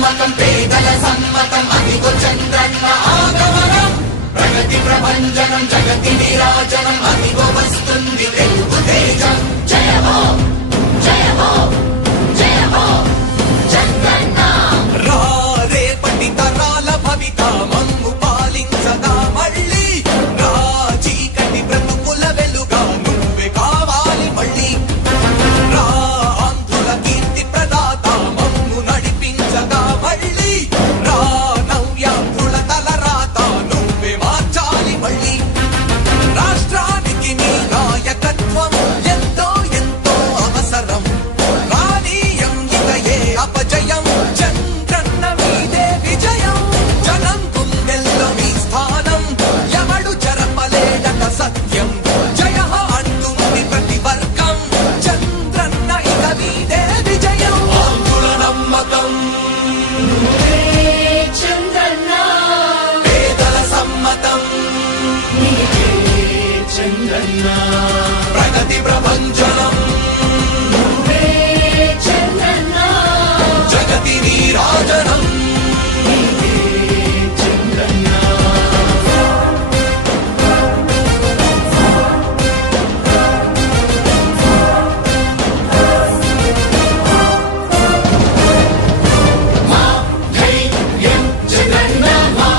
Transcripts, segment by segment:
నమ్మకం పేదల సమ్మతం అదిగో చంద్రన్న ఆగమనం ప్రగతి ప్రభంజనం జగతి నీరాజనం అదిగో వస్తుంది తెలుగు తేజం జయ హో జయ హో జయ హో చంద్రన్న రా రేపటి తరాల భవిత మమ్ము పాలించగా మళ్ళీ రా చీకటి బ్రతుకుల వెలుగా నువ్వే కావాలి మళ్ళీ రా ఆంధ్రుల కీర్తి ప్రదాత మమ్ము నడిపించగా మళ్ళీ రా నవ్యాంధ్రుల తలరాత నువ్వే మార్చాలి మళ్ళీ రాష్ట్రానికి నీ నాయకత్వం ఎంతో ఎంతో అవసరం రానీయం ఇక ఏ అపజయం చంద్రన్న మీదే విజయం జనం గుండెల్లో మీ స్థానం ఎవడు జరపలేడట సత్యం జయ అంటుంది ప్రతి వర్గం చంద్రన్న ఇక మీదే విజయం ఆంధ్రుల నమ్మకం చంద్రన్న పేదల సమ్మతం చంద్రన్న ప్రగతి ప్రభంజనం చంద్రన్న జగతి నీరాజనం చంద్రన్న మా ధైర్యం చంద్రన్న మా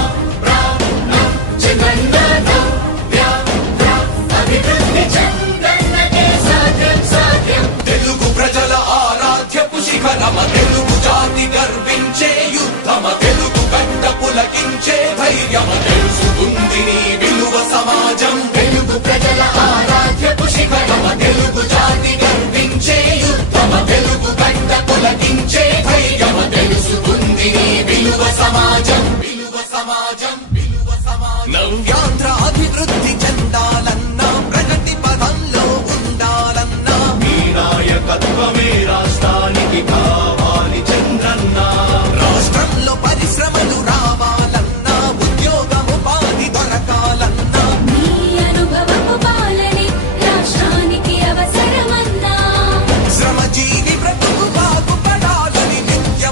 ప్రాణం చంద్రన్న నవ్య అభివృద్ధి చంద్రన్నకే సాధ్యం సాధ్యం తెలుగు ప్రజల ఆరాధ్యపు శిఖరమ